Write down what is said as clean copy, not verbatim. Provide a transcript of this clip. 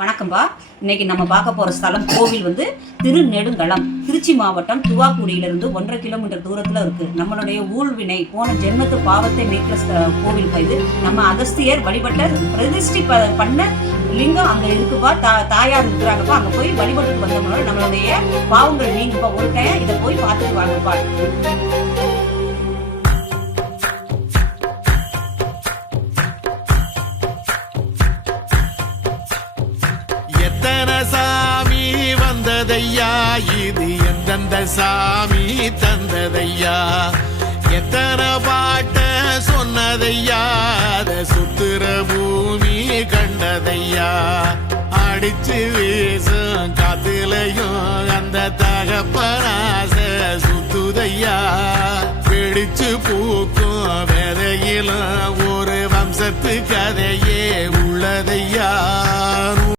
வணக்கம்பா. இன்னைக்கு நம்ம பார்க்க போற ஸ்தலம் கோவில் வந்து திருநெடுங்களம், திருச்சி மாவட்டம் துவாக்குடியிலிருந்து 1.5 கிலோமீட்டர் தூரத்துல இருக்கு. நம்மளுடைய ஊழ்வினை போன ஜென்மத்து பாவத்தை நீக்கிற கோவில் இது. நம்ம அகஸ்தியர் வழிபட்ட பிரதிஷ்டி பண்ண லிங்கம் அங்க இருக்குப்பா. தாயார் இருக்கிறாங்கப்பா. அங்க போய் வழிபட்டு வந்தோம்னா நம்மளுடைய பாவங்கள் நீங்குப்பா. ஒரு டைம் இதை போய் பார்த்துட்டு வாங்கப்பா. எத்தனை சாமி வந்ததையா, இது எந்தெந்த சாமி தந்ததையா, எத்தனை பாட்ட சொன்னதையா, அத சுத்துற பூமி கண்டதையா, அடிச்சு வீசும் காத்துலையும் அந்த தகப்பனாச சுத்துதையா, பிடிச்சு பூக்கும் விதையிலும் ஒரு வம்சத்து கதையே உள்ளதையா.